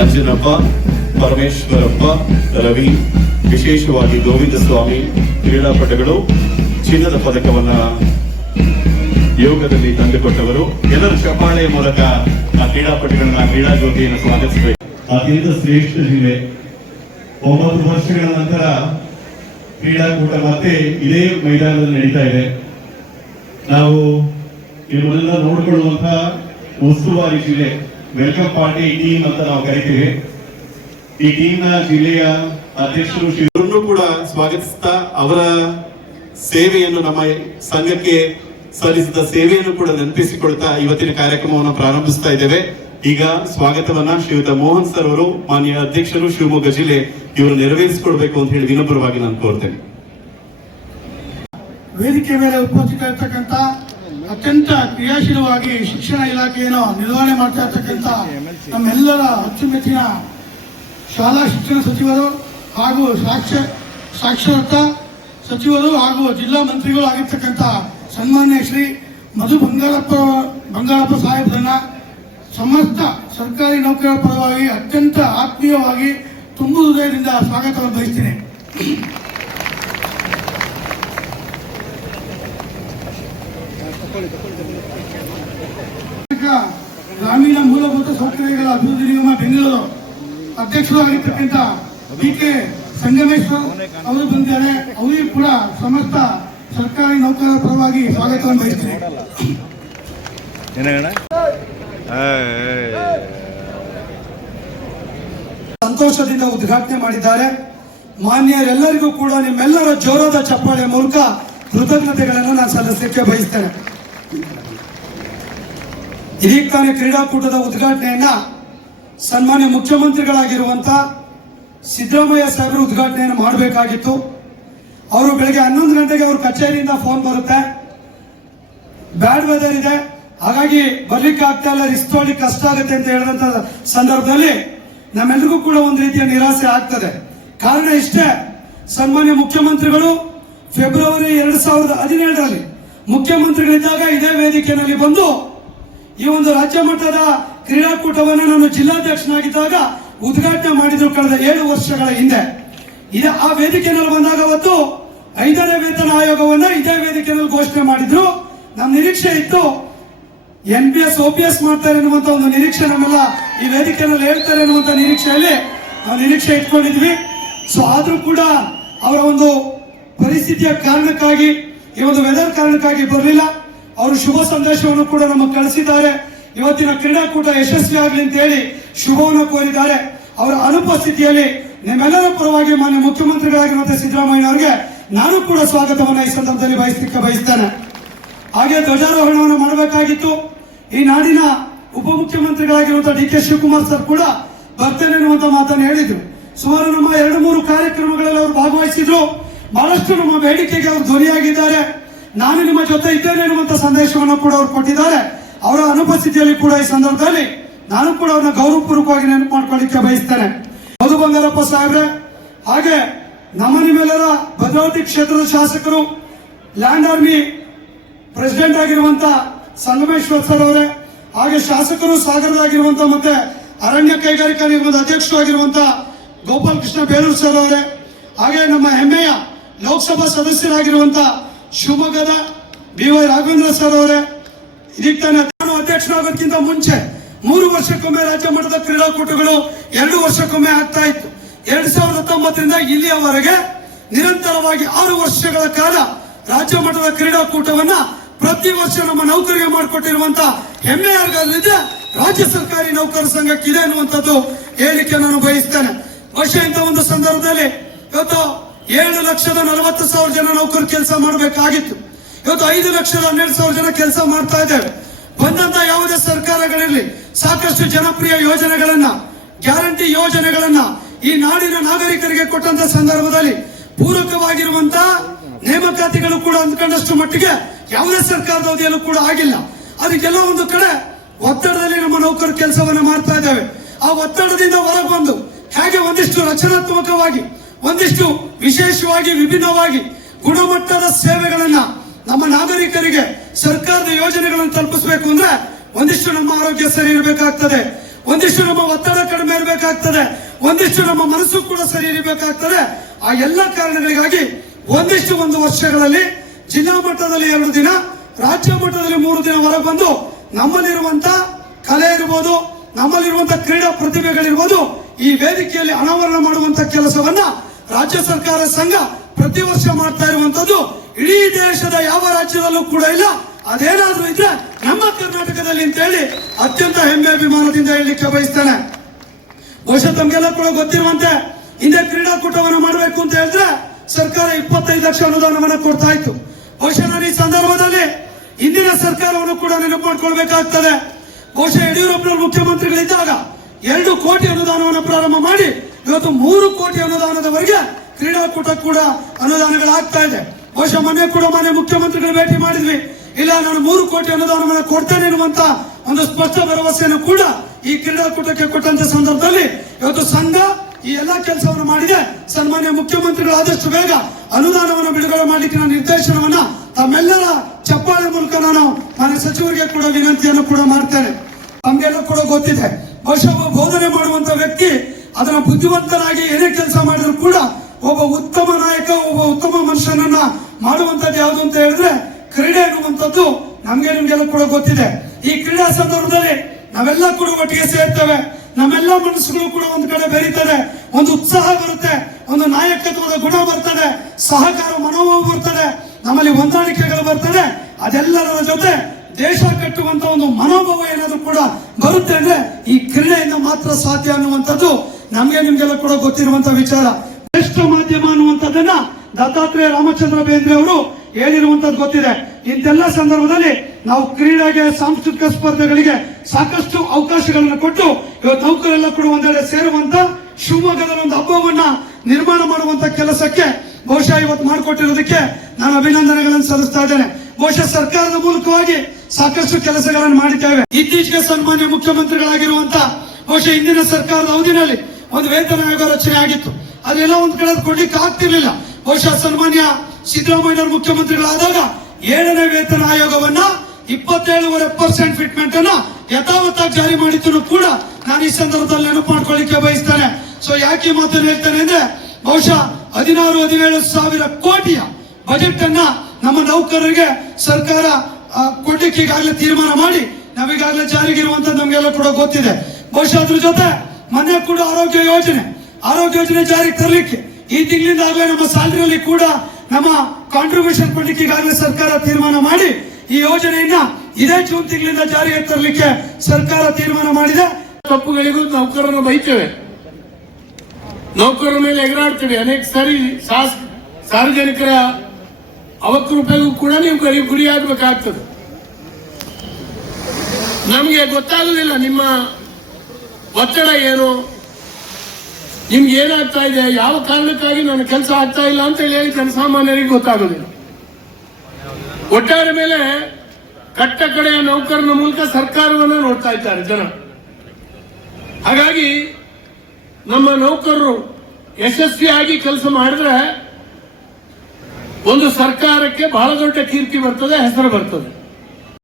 ಅಂಜನಪ್ಪ ಪರಮೇಶ್ವರಪ್ಪ, ರವಿ, ವಿಶೇಷವಾಗಿ ಗೋವಿಂದ ಸ್ವಾಮಿ ಕ್ರೀಡಾಪಟುಗಳು ಚಿನ್ನದ ಪದಕವನ್ನ ಯೋಗದಲ್ಲಿ ತಂದುಕೊಟ್ಟವರು. ಎಲ್ಲರ ಚಪ್ಪಾಳೆಯ ಮೂಲಕ ಆ ಕ್ರೀಡಾಪಟುಗಳನ್ನ ಕ್ರೀಡಾ ಜ್ಯೋತಿಯನ್ನು ಸ್ವಾಗತಿಸಬೇಕು. ಅತ್ಯಂತ ಶ್ರೇಷ್ಠ ಜಿಲ್ಲೆ ಒಂಬತ್ತು ವರ್ಷಗಳ ನಂತರ ಕ್ರೀಡಾಕೂಟ ಮತ್ತೆ ಇದೇ ಮೈದಾನದಲ್ಲಿ ನಡೀತಾ ಇದೆ. ನಾವು ಇವನ್ನೆಲ್ಲ ನೋಡಿಕೊಳ್ಳುವಂತಹ ಉಸ್ತುವಾರಿ ಜಿಲ್ಲೆ ವೆಲ್ಕಮ್ ಪಾರ್ಟಿ ಟೀಮ್ ಅಂತ ನಾವು ಕರಿತೀವಿ. ಈ ಟೀಮ್ನ ಜಿಲ್ಲೆಯ ಅಧ್ಯಕ್ಷರು ಶಿವರನ್ನು ಕೂಡ ಸ್ವಾಗತಿಸ್ತಾ ಅವರ ಸೇವೆಯನ್ನು ನಮ್ಮ ಸಂಘಕ್ಕೆ ಸಲ್ಲಿಸಿದ ಸೇವೆಯನ್ನು ಕೂಡ ನೆನಪಿಸಿಕೊಳ್ತಾ ಇವತ್ತಿನ ಕಾರ್ಯಕ್ರಮವನ್ನು ಪ್ರಾರಂಭಿಸ್ತಾ ಇದ್ದೇವೆ. ಈಗ ಸ್ವಾಗತವನ್ನ ಶ್ರೀಯುತ ಮೋಹನ್ ಸರ್ ಅವರು ಮಾನ್ಯ ಅಧ್ಯಕ್ಷರು ಶಿವಮೊಗ್ಗ ಜಿಲ್ಲೆ ಇವರು ನೆರವೇರಿಸಿಕೊಡ್ಬೇಕು ಅಂತ ಹೇಳಿ ವಿನಮ್ರವಾಗಿ ನಾನು ಕೋರ್ತೇನೆ. ವೇದಿಕೆ ಮೇಲೆ ಉಪಸ್ಥಿತ ಇರ್ತಕ್ಕಂಥ ಅತ್ಯಂತ ಕ್ರಿಯಾಶೀಲವಾಗಿ ಶಿಕ್ಷಣ ಇಲಾಖೆಯನ್ನು ನಿರ್ವಹಣೆ ಮಾಡ್ತಾ ಇರ್ತಕ್ಕಂಥ ನಮ್ಮೆಲ್ಲರ ಅಚ್ಚುಮೆಚ್ಚಿನ ಶಾಲಾ ಶಿಕ್ಷಣ ಸಚಿವರು ಹಾಗೂ ಸಾಕ್ಷ ಸಾಕ್ಷರತಾ ಸಚಿವರು ಹಾಗೂ ಜಿಲ್ಲಾ ಮಂತ್ರಿಗಳು ಆಗಿರ್ತಕ್ಕಂಥ ಸನ್ಮಾನ್ಯ ಶ್ರೀ ಮಧು ಬಂಗಾರಪ್ಪ ಬಂಗಾರಪ್ಪ ಸಾಹೇಬ್ರನ್ನ ಸಮಸ್ತ ಸರ್ಕಾರಿ ನೌಕರರ ಪರವಾಗಿ ಅತ್ಯಂತ ಆತ್ಮೀಯವಾಗಿ ತುಂಬು ಹೃದಯದಿಂದ ಸ್ವಾಗತವನ್ನು ಬಯಸ್ತೇನೆ ಗ್ರಾಮೀಣ ಮೂಲಭೂತ ಸೌಕರ್ಯಗಳ ಅಭಿವೃದ್ಧಿ ನಿಗಮ ಬೆಂಗಳೂರು ಅಧ್ಯಕ್ಷರು ಆಗಿರ್ತಕ್ಕಂಥ ಡಿ ಕೆ ಸಂಗಮೇಶ್ವರ್ ಅವರು ಬಂದಿದ್ದಾರೆ. ಅವರಿಗೂ ಕೂಡ ಸಮಸ್ತ ಸರ್ಕಾರಿ ನೌಕರರ ಪರವಾಗಿ ಸ್ವಾಗತವನ್ನು ಬಯಸ್ತೇನೆ. ಸಂತೋಷದಿಂದ ಉದ್ಘಾಟನೆ ಮಾಡಿದ್ದಾರೆ. ಮಾನ್ಯರೆಲ್ಲರಿಗೂ ಕೂಡ ನಿಮ್ಮೆಲ್ಲರ ಜೋರಾದ ಚಪ್ಪಾಳೆ ಮೂಲಕ ಕೃತಜ್ಞತೆಗಳನ್ನು ನಾನು ಸಲ್ಲಿಸಲಿಕ್ಕೆ ಬಯಸ್ತೇನೆ. ಇದೀಗ ತಾನೇ ಕ್ರೀಡಾಕೂಟದ ಉದ್ಘಾಟನೆಯನ್ನ ಸನ್ಮಾನ್ಯ ಮುಖ್ಯಮಂತ್ರಿಗಳಾಗಿರುವಂತ ಸಿದ್ದರಾಮಯ್ಯ ಸಾಹೇಬರು ಉದ್ಘಾಟನೆಯನ್ನು ಮಾಡಬೇಕಾಗಿತ್ತು. ಅವರು ಬೆಳಗ್ಗೆ ಹನ್ನೊಂದು ಗಂಟೆಗೆ ಅವ್ರ ಕಚೇರಿಯಿಂದ ಫೋನ್ ಬರುತ್ತೆ. ಬ್ಯಾಡ್ ವೆದರ್ ಇದೆ. ಹಾಗಾಗಿ ಬರ್ಲಿಕ್ಕೆ ಆಗ್ತಾ ಇಲ್ಲ. ರಿಸ್ಕ್ ತೊಗೊಳ್ಳಿಕ್ಕೆ ಕಷ್ಟ ಆಗುತ್ತೆ ಅಂತ ಹೇಳಿದಂತ ಸಂದರ್ಭದಲ್ಲಿ ನಮ್ಮೆಲ್ರಿಗೂ ಕೂಡ ಒಂದು ರೀತಿಯ ನಿರಾಸೆ ಆಗ್ತದೆ. ಕಾರಣ ಇಷ್ಟೇ, ಸನ್ಮಾನ್ಯ ಮುಖ್ಯಮಂತ್ರಿಗಳು ಫೆಬ್ರವರಿ ಎರಡು ಸಾವಿರದ ಹದಿನೇಳರಲ್ಲಿ ಮುಖ್ಯಮಂತ್ರಿಗಳಿದ್ದಾಗ ಇದೇ ವೇದಿಕೆಯಲ್ಲಿ ಬಂದು ಈ ಒಂದು ರಾಜ್ಯ ಮಟ್ಟದ ಕ್ರೀಡಾಕೂಟವನ್ನು ನಾನು ಜಿಲ್ಲಾಧ್ಯಕ್ಷನಾಗಿದ್ದಾಗ ಉದ್ಘಾಟನೆ ಮಾಡಿದ್ರು ಕಳೆದ ಏಳು ವರ್ಷಗಳ ಹಿಂದೆ. ಇದ ಆ ವೇದಿಕೆಯಲ್ಲಿ ಬಂದಾಗ ಅವತ್ತು ಐದನೇ ವೇತನ ಆಯೋಗವನ್ನ ಇದೇ ವೇದಿಕೆಯಲ್ಲಿ ಘೋಷಣೆ ಮಾಡಿದ್ರು. ನಮ್ಮ ನಿರೀಕ್ಷೆ ಇತ್ತು ಎನ್ ಪಿ ಎಸ್ ಎಸ್ ಮಾಡ್ತಾರೆ ಅನ್ನುವಂತ ಒಂದು ನಿರೀಕ್ಷೆ ನಮ್ಮೆಲ್ಲ ಈ ವೇದಿಕೆಯಲ್ಲಿ ಹೇಳ್ತಾರೆ ಅನ್ನುವಂತ ನಿರೀಕ್ಷೆಯಲ್ಲಿ ನಾವು ನಿರೀಕ್ಷೆ ಇಟ್ಕೊಂಡಿದ್ವಿ. ಸೊ ಆದ್ರೂ ಕೂಡ ಅವರ ಒಂದು ಪರಿಸ್ಥಿತಿಯ ಕಾರಣಕ್ಕಾಗಿ, ಈ ಒಂದು ವೆದರ್ ಕಾರಣಕ್ಕಾಗಿ ಬರಲಿಲ್ಲ. ಅವರು ಶುಭ ಸಂದೇಶವನ್ನು ಕೂಡ ನಮಗೆ ಕಳಿಸಿದ್ದಾರೆ. ಇವತ್ತಿನ ಕ್ರೀಡಾಕೂಟ ಯಶಸ್ವಿ ಆಗಲಿ ಅಂತ ಹೇಳಿ ಶುಭವನ್ನು ಕೋರಿದ್ದಾರೆ. ಅವರ ಅನುಪಸ್ಥಿತಿಯಲ್ಲಿ ನಿಮ್ಮೆಲ್ಲರ ಪರವಾಗಿ ಮಾನ್ಯ ಮುಖ್ಯಮಂತ್ರಿಗಳಾಗಿರುವಂತಹ ಸಿದ್ದರಾಮಯ್ಯ ಅವರಿಗೆ ನಾನು ಕೂಡ ಸ್ವಾಗತವನ್ನು ಈ ಸಂದರ್ಭದಲ್ಲಿ ಬಯಸಲಿಕ್ಕೆ ಬಯಸ್ತೇನೆ. ಹಾಗೆ ಧ್ವಜಾರೋಹಣವನ್ನು ಮಾಡಬೇಕಾಗಿತ್ತು. ಈ ನಾಡಿನ ಉಪಮುಖ್ಯಮಂತ್ರಿಗಳಾಗಿರುವಂತಹ ಡಿ ಕೆ ಶಿವಕುಮಾರ್ ಸರ್ ಕೂಡ ಬರ್ತೇನೆ ಅನ್ನುವಂತ ಮಾತನ್ನು ಹೇಳಿದ್ರು. ಸುಮಾರು ನಮ್ಮ ಎರಡು ಮೂರು ಕಾರ್ಯಕ್ರಮಗಳಲ್ಲಿ ಅವರು ಭಾಗವಹಿಸಿದ್ರು. ಬಹಳಷ್ಟು ನಮ್ಮ ಬೇಡಿಕೆಗೆ ಅವರು ಧ್ವನಿಯಾಗಿದ್ದಾರೆ. ನಾನು ನಿಮ್ಮ ಜೊತೆ ಇದ್ದೇನೆ ಎನ್ನುವಂತ ಸಂದೇಶವನ್ನು ಕೂಡ ಅವರು ಕೊಟ್ಟಿದ್ದಾರೆ. ಅವರ ಅನುಪಸ್ಥಿತಿಯಲ್ಲಿ ಕೂಡ ಈ ಸಂದರ್ಭದಲ್ಲಿ ನಾನು ಕೂಡ ಅವ್ರನ್ನ ಗೌರವಪೂರ್ವಕವಾಗಿ ನೆನಪು ಮಾಡ್ಕೊಳ್ಳಿಕ್ಕೆ ಬಯಸ್ತೇನೆ. ಮಧು ಬಂಗಾರಪ್ಪ ಸಾಹೇಬ್ರೆ, ಹಾಗೆ ನಮ್ಮ ನಿಮ್ಮೆಲ್ಲರ ಭದ್ರಾವತಿ ಕ್ಷೇತ್ರದ ಶಾಸಕರು, ಲ್ಯಾಂಡ್ ಆರ್ಮಿ ಪ್ರೆಸಿಡೆಂಟ್ ಆಗಿರುವಂತ ಸಂಗಮೇಶ್ವರ್ ಸರ್ ಅವರೇ, ಹಾಗೆ ಶಾಸಕರು ಸಾಗರದಾಗಿರುವಂತ ಮತ್ತೆ ಅರಣ್ಯ ಕೈಗಾರಿಕಾ ನಿಗಮದ ಅಧ್ಯಕ್ಷರು ಆಗಿರುವಂತ ಗೋಪಾಲ್ ಕೃಷ್ಣ ಬೇಲೂರು ಸರ್ ಅವರೇ, ಹಾಗೆ ನಮ್ಮ ಹೆಮ್ಮೆಯ ಲೋಕಸಭಾ ಸದಸ್ಯರಾಗಿರುವಂತ ಶಿವಮೊಗ್ಗದ ಬಿ ವೈ ರಾಘವೇಂದ್ರ ಸರ್ ಅವರೇ ಇದಕ್ಕೆ ನಾನು ಅಧ್ಯಕ್ಷನಾಗೋದಕ್ಕಿಂತ ಮುಂಚೆ ಮೂರು ವರ್ಷಕ್ಕೊಮ್ಮೆ ರಾಜ್ಯ ಮಟ್ಟದ ಕ್ರೀಡಾಕೂಟಗಳು ಎರಡು ವರ್ಷಕ್ಕೊಮ್ಮೆ ಆಗ್ತಾ ಇತ್ತು. ಎರಡ್ ಸಾವಿರದ ಹತ್ತೊಂಬತ್ತರಿಂದ ಇಲ್ಲಿಯವರೆಗೆ ನಿರಂತರವಾಗಿ ಆರು ವರ್ಷಗಳ ಕಾಲ ರಾಜ್ಯ ಮಟ್ಟದ ಕ್ರೀಡಾಕೂಟವನ್ನ ಪ್ರತಿ ವರ್ಷ ನಮ್ಮ ನೌಕರಿಗೆ ಮಾಡಿಕೊಟ್ಟಿರುವಂತ ಹೆಮ್ಮೆ ಯಾರಿಗಾದ್ರಿದ್ರೆ ರಾಜ್ಯ ಸರ್ಕಾರಿ ನೌಕರ ಸಂಘಕ್ಕಿದೆ ಅನ್ನುವಂಥದ್ದು ಹೇಳಿಕೆ ನಾನು ಬಯಸ್ತೇನೆ. ಬಹುಶಃ ಇಂಥ ಒಂದು ಸಂದರ್ಭದಲ್ಲಿ ಇವತ್ತು ಏಳು ಲಕ್ಷದ ನಲವತ್ತು ಸಾವಿರ ಜನ ನೌಕರು ಕೆಲಸ ಮಾಡಬೇಕಾಗಿತ್ತು. ಇವತ್ತು ಐದು ಲಕ್ಷದ ಹನ್ನೆರಡು ಸಾವಿರ ಜನ ಕೆಲಸ ಮಾಡ್ತಾ ಇದ್ದೇವೆ ಬಂದಂತ ಯಾವುದೇ ಸರ್ಕಾರಗಳಿರಲಿ, ಸಾಕಷ್ಟು ಜನಪ್ರಿಯ ಯೋಜನೆಗಳನ್ನ, ಗ್ಯಾರಂಟಿ ಯೋಜನೆಗಳನ್ನ ಈ ನಾಡಿನ ನಾಗರಿಕರಿಗೆ ಕೊಟ್ಟಂತ ಸಂದರ್ಭದಲ್ಲಿ ಪೂರಕವಾಗಿರುವಂತ ನೇಮಕಾತಿಗಳು ಕೂಡ ಅಂದ್ಕೊಂಡಷ್ಟು ಮಟ್ಟಿಗೆ ಯಾವುದೇ ಸರ್ಕಾರದ ಅವಧಿಯಲ್ಲೂ ಕೂಡ ಆಗಿಲ್ಲ. ಅದಕ್ಕೆಲ್ಲ ಒಂದು ಕಡೆ ಒತ್ತಡದಲ್ಲಿ ನಮ್ಮ ನೌಕರು ಕೆಲಸವನ್ನ ಮಾಡ್ತಾ ಇದ್ದೇವೆ. ಆ ಒತ್ತಡದಿಂದ ಹೊರಗೆ ಬಂದು ಹೇಗೆ ಒಂದಿಷ್ಟು ರಚನಾತ್ಮಕವಾಗಿ ಒಂದಿಷ್ಟು ವಿಶೇಷವಾಗಿ, ವಿಭಿನ್ನವಾಗಿ ಗುಣಮಟ್ಟದ ಸೇವೆಗಳನ್ನ ನಮ್ಮ ನಾಗರಿಕರಿಗೆ ಸರ್ಕಾರದ ಯೋಜನೆಗಳನ್ನು ತಲುಪಿಸಬೇಕು ಅಂದ್ರೆ ಒಂದಿಷ್ಟು ನಮ್ಮ ಆರೋಗ್ಯ ಸರಿ ಇರಬೇಕಾಗ್ತದೆ. ಒಂದಿಷ್ಟು ನಮ್ಮ ಒತ್ತಡ ಕಡಿಮೆ ಇರಬೇಕಾಗ್ತದೆ. ಒಂದಿಷ್ಟು ನಮ್ಮ ಮನಸ್ಸು ಕೂಡ ಸರಿ ಇರಬೇಕಾಗ್ತದೆ. ಆ ಎಲ್ಲ ಕಾರಣಗಳಿಗಾಗಿ ಒಂದಿಷ್ಟು ಒಂದು ವರ್ಷಗಳಲ್ಲಿ ಜಿಲ್ಲಾ ಮಟ್ಟದಲ್ಲಿ ಎರಡು ದಿನ, ರಾಜ್ಯ ಮಟ್ಟದಲ್ಲಿ ಮೂರು ದಿನ ಹೊರಗೆ ಬಂದು ನಮ್ಮಲ್ಲಿರುವಂತ ಕಲೆ ಇರ್ಬೋದು, ನಮ್ಮಲ್ಲಿರುವಂತ ಕ್ರೀಡಾ ಪ್ರತಿಭೆಗಳಿರ್ಬೋದು ಈ ವೇದಿಕೆಯಲ್ಲಿ ಅನಾವರಣ ಮಾಡುವಂತ ಕೆಲಸವನ್ನ ರಾಜ್ಯ ಸರ್ಕಾರ ಸಂಘ ಪ್ರತಿ ವರ್ಷ ಮಾಡ್ತಾ ಇರುವಂತದ್ದು, ಇಡೀ ದೇಶದ ಯಾವ ರಾಜ್ಯದಲ್ಲೂ ಕೂಡ ಇಲ್ಲ. ಅದೇನಾದ್ರೂ ಇದ್ರೆ ನಮ್ಮ ಕರ್ನಾಟಕದಲ್ಲಿ ಅಂತ ಹೇಳಿ ಅತ್ಯಂತ ಹೆಮ್ಮೆ ಅಭಿಮಾನದಿಂದ ಹೇಳಲಿಕ್ಕೆ ಬಯಸ್ತಾನೆ. ಬಹುಶಃ ತಮ್ಗೆಲ್ಲ ಕೂಡ ಗೊತ್ತಿರುವಂತೆ, ಹಿಂದೆ ಕ್ರೀಡಾಕೂಟವನ್ನು ಮಾಡಬೇಕು ಅಂತ ಹೇಳಿದ್ರೆ ಸರ್ಕಾರ ಇಪ್ಪತ್ತೈದು ಲಕ್ಷ ಅನುದಾನವನ್ನು ಕೊಡ್ತಾ ಇತ್ತು. ಬಹುಶಃ ನಾನು ಈ ಸಂದರ್ಭದಲ್ಲಿ ಹಿಂದಿನ ಸರ್ಕಾರವನ್ನು ಕೂಡ ನೆನಪು ಮಾಡ್ಕೊಳ್ಬೇಕಾಗ್ತದೆ. ಬಹುಶಃ ಯಡಿಯೂರಪ್ಪನವರು ಮುಖ್ಯಮಂತ್ರಿಗಳಿದ್ದಾಗ ಎರಡು ಕೋಟಿ ಅನುದಾನವನ್ನು ಪ್ರಾರಂಭ ಮಾಡಿ ಇವತ್ತು ಮೂರು ಕೋಟಿ ಅನುದಾನದವರೆಗೆ ಕ್ರೀಡಾಕೂಟ ಕೂಡ ಅನುದಾನಗಳಾಗ್ತಾ ಇದೆ. ಬಹುಶಃ ಮೊನ್ನೆ ಕೂಡ ಮನೆ ಮುಖ್ಯಮಂತ್ರಿಗಳು ಭೇಟಿ ಮಾಡಿದ್ವಿ. ಇಲ್ಲ, ನಾನು ಮೂರು ಕೋಟಿ ಅನುದಾನವನ್ನು ಕೊಡ್ತೇನೆ ಎನ್ನುವಂತ ಒಂದು ಸ್ಪಷ್ಟ ಭರವಸೆಯನ್ನು ಕೂಡ ಈ ಕ್ರೀಡಾಕೂಟಕ್ಕೆ ಕೊಟ್ಟಂತ ಸಂದರ್ಭದಲ್ಲಿ ಇವತ್ತು ಸಂಘ ಈ ಎಲ್ಲಾ ಕೆಲಸವನ್ನು ಮಾಡಿದೆ. ಸನ್ಮಾನ್ಯ ಮುಖ್ಯಮಂತ್ರಿಗಳು ಆದಷ್ಟು ಬೇಗ ಅನುದಾನವನ್ನು ಬಿಡುಗಡೆ ಮಾಡಲಿಕ್ಕೆ ನಾನು ನಿರ್ದೇಶನವನ್ನ ತಮ್ಮೆಲ್ಲರ ಚಪ್ಪಾಳೆ ಮೂಲಕ ನಾನು ನನ್ನ ಸಚಿವರಿಗೆ ಕೂಡ ವಿನಂತಿಯನ್ನು ಕೂಡ ಮಾಡ್ತೇನೆ. ತಮ್ಗೆಲ್ಲ ಕೂಡ ಗೊತ್ತಿದೆ. ಬಹುಶಃ ಬೋಧನೆ ಮಾಡುವಂತ ವ್ಯಕ್ತಿ ಅದರ ಬುದ್ಧಿವಂತರಾಗಿ ಏನೇ ಕೆಲಸ ಮಾಡಿದ್ರು ಕೂಡ ಒಬ್ಬ ಉತ್ತಮ ನಾಯಕ, ಒಬ್ಬ ಉತ್ತಮ ಮನುಷ್ಯನನ್ನ ಮಾಡುವಂತದ್ದು ಯಾವುದು ಅಂತ ಹೇಳಿದ್ರೆ ಕ್ರೀಡೆ ಅನ್ನುವಂಥದ್ದು ನಮ್ಗೆ ನಿಮ್ಗೆಲ್ಲ ಕೂಡ ಗೊತ್ತಿದೆ. ಈ ಕ್ರೀಡಾ ಸಂದರ್ಭದಲ್ಲಿ ನಾವೆಲ್ಲ ಕೂಡ ಒಟ್ಟಿಗೆ ಸೇರ್ತೇವೆ. ನಮ್ಮೆಲ್ಲ ಮನಸ್ಸುಗಳು ಕೂಡ ಒಂದು ಕಡೆ ಬೆರೀತದೆ. ಒಂದು ಉತ್ಸಾಹ ಬರುತ್ತೆ. ಒಂದು ನಾಯಕತ್ವದ ಗುಣ ಬರ್ತದೆ. ಸಹಕಾರ, ಮನೋಭಾವ ಬರ್ತದೆ. ನಮ್ಮಲ್ಲಿ ಹೊಂದಾಣಿಕೆಗಳು ಬರ್ತದೆ. ಅದೆಲ್ಲರ ಜೊತೆ ದೇಶ ಕಟ್ಟುವಂತ ಒಂದು ಮನೋಭಾವ ಏನಾದ್ರೂ ಕೂಡ ಬರುತ್ತೆ ಅಂದ್ರೆ ಈ ಕ್ರೀಡೆಯಿಂದ ಮಾತ್ರ ಸಾಧ್ಯ ಅನ್ನುವಂಥದ್ದು ನಮ್ಗೆ ನಿಮ್ಗೆಲ್ಲ ಕೂಡ ಗೊತ್ತಿರುವಂತ ವಿಚಾರ. ಶ್ರೇಷ್ಠ ಮಾಧ್ಯಮ ಅನ್ನುವಂಥದ್ದನ್ನ ದತ್ತಾತ್ರೇಯ ರಾಮಚಂದ್ರ ಬೇಂದ್ರೆ ಅವರು ಹೇಳಿರುವಂತದ್ದು ಗೊತ್ತಿದೆ. ಇಂತೆಲ್ಲ ಸಂದರ್ಭದಲ್ಲಿ ನಾವು ಕ್ರೀಡೆಗೆ, ಸಾಂಸ್ಕೃತಿಕ ಸ್ಪರ್ಧೆಗಳಿಗೆ ಸಾಕಷ್ಟು ಅವಕಾಶಗಳನ್ನು ಕೊಟ್ಟು ಇವತ್ತು ನೌಕರೆಲ್ಲ ಕೂಡ ಒಂದೆಡೆ ಸೇರುವಂತ ಶಿವಮೊಗ್ಗದ ಒಂದು ಹಬ್ಬವನ್ನ ನಿರ್ಮಾಣ ಮಾಡುವಂತ ಕೆಲಸಕ್ಕೆ ಬಹುಶಃ ಇವತ್ತು ಮಾಡಿಕೊಟ್ಟಿರೋದಕ್ಕೆ ನಾನು ಅಭಿನಂದನೆಗಳನ್ನು ಸಲ್ಲಿಸ್ತಾ ಇದ್ದೇನೆ. ಬಹುಶಃ ಸರ್ಕಾರದ ಮೂಲಕವಾಗಿ ಸಾಕಷ್ಟು ಕೆಲಸಗಳನ್ನು ಮಾಡಿದ್ದೇವೆ. ಇತ್ತೀಚೆಗೆ ಸನ್ಮಾನ್ಯ ಮುಖ್ಯಮಂತ್ರಿಗಳಾಗಿರುವಂತ ಬಹುಶಃ ಹಿಂದಿನ ಸರ್ಕಾರದ ಅವಧಿನಲ್ಲಿ ಒಂದು ವೇತನ ಆಯೋಗ ರಚನೆ ಆಗಿತ್ತು. ಅದೆಲ್ಲ ಒಂದು ಕಡೆ ಕೊಡ್ಲಿಕ್ಕೆ ಆಗ್ತಿರ್ಲಿಲ್ಲ. ಬಹುಶಃ ಸನ್ಮಾನ್ಯ ಸಿದ್ದರಾಮಯ್ಯ ಮುಖ್ಯಮಂತ್ರಿಗಳಾದಾಗ ಏಳನೇ ವೇತನ ಆಯೋಗವನ್ನ ಇಪ್ಪತ್ತೇಳುವರೆ ಪರ್ಸೆಂಟ್ ಫಿಟ್ಮೆಂಟ್ ಅನ್ನ ಯಥಾವತ್ತಾಗಿ ಜಾರಿ ಮಾಡಿದ್ರು ಕೂಡ ನಾನು ಈ ಸಂದರ್ಭದಲ್ಲಿ ನೆನಪು ಮಾಡ್ಕೊಳ್ಳಿಕ್ಕೆ ಬಯಸ್ತೇನೆ. ಸೊ ಯಾಕೆ ಮಾತನ್ನು ಹೇಳ್ತೇನೆ ಅಂದ್ರೆ ಬಹುಶಃ ಹದಿನಾರು, ಹದಿನೇಳು ಸಾವಿರ ಕೋಟಿಯ ಬಜೆಟ್ ಅನ್ನ ನಮ್ಮ ನೌಕರರಿಗೆ ಸರ್ಕಾರ ಕೊಡ್ಲಿಕ್ಕೆ ಈಗಾಗಲೇ ತೀರ್ಮಾನ ಮಾಡಿ ನಾವೀಗಾಗಲೇ ಜಾರಿಗಿರುವಂತದ್ದು ನಮಗೆಲ್ಲ ಕೂಡ ಗೊತ್ತಿದೆ. ಬಹುಶಃ ಅದ್ರ ಜೊತೆ ಮೊನ್ನೆ ಕೂಡ ಆರೋಗ್ಯ ಯೋಜನೆ. ಆರೋಗ್ಯ ಯೋಜನೆ ಜಾರಿಗೆ ತರಲಿಕ್ಕೆ ಈ ತಿಂಗಳಿಂದ ಆಗಲೇ ನಮ್ಮ ಸ್ಯಾಲರಿಯಲ್ಲಿ ಕೂಡ ನಮ್ಮ ಕಾಂಟ್ರಿಬ್ಯೂಷನ್ ಕೊಡ್ಲಿಕ್ಕೆ ಈಗಾಗಲೇ ಸರ್ಕಾರ ತೀರ್ಮಾನ ಮಾಡಿ ಈ ಯೋಜನೆಯನ್ನ ಇದೇ ಜೂನ್ ತಿಂಗಳಿಂದ ಜಾರಿಗೆ ತರಲಿಕ್ಕೆ ಸರ್ಕಾರ ತೀರ್ಮಾನ ಮಾಡಿದೆ. ತಪ್ಪುಗಳಿಗೂ ನೌಕರರನ್ನು ಬೈತೇವೆ. ನೌಕರರ ಮೇಲೆ ಎಗರಾಡ್ತೇವೆ. ಅನೇಕ ಸಾರಿ ಸಾರ್ವಜನಿಕರ ಅವಕೃಪೆಗೂ ಕೂಡ ನೀವು ಗರಿ, ಗುರಿಯಾಗಬೇಕಾಗ್ತದೆ. ನಮಗೆ ಗೊತ್ತಾಗುದಿಲ್ಲ ನಿಮ್ಮ ಒತ್ತಡ ಏನು? ನಿಮ್ಗೆ ಏನಾಗ್ತಾ ಇದೆ? ಯಾವ ಕಾರಣಕ್ಕಾಗಿ ನನ್ನ ಕೆಲಸ ಆಗ್ತಾ ಇಲ್ಲ ಅಂತ ಹೇಳಿ ಜನಸಾಮಾನ್ಯರಿಗೆ ಗೊತ್ತಾಗೋದಿಲ್ಲ. ಒಟ್ಟಾರೆ ಮೇಲೆ ಕಟ್ಟ ಕಡೆಯ ನೌಕರನ ಮೂಲಕ ಸರ್ಕಾರವನ್ನು ನೋಡ್ತಾ ಇದ್ದಾರೆ ಜನ. ಹಾಗಾಗಿ ನಮ್ಮ ನೌಕರರು ಯಶಸ್ವಿಯಾಗಿ ಕೆಲಸ ಮಾಡಿದ್ರೆ ಒಂದು ಸರ್ಕಾರಕ್ಕೆ ಬಹಳ ದೊಡ್ಡ ಕೀರ್ತಿ ಬರ್ತದೆ, ಹೆಸರು ಬರ್ತದೆ.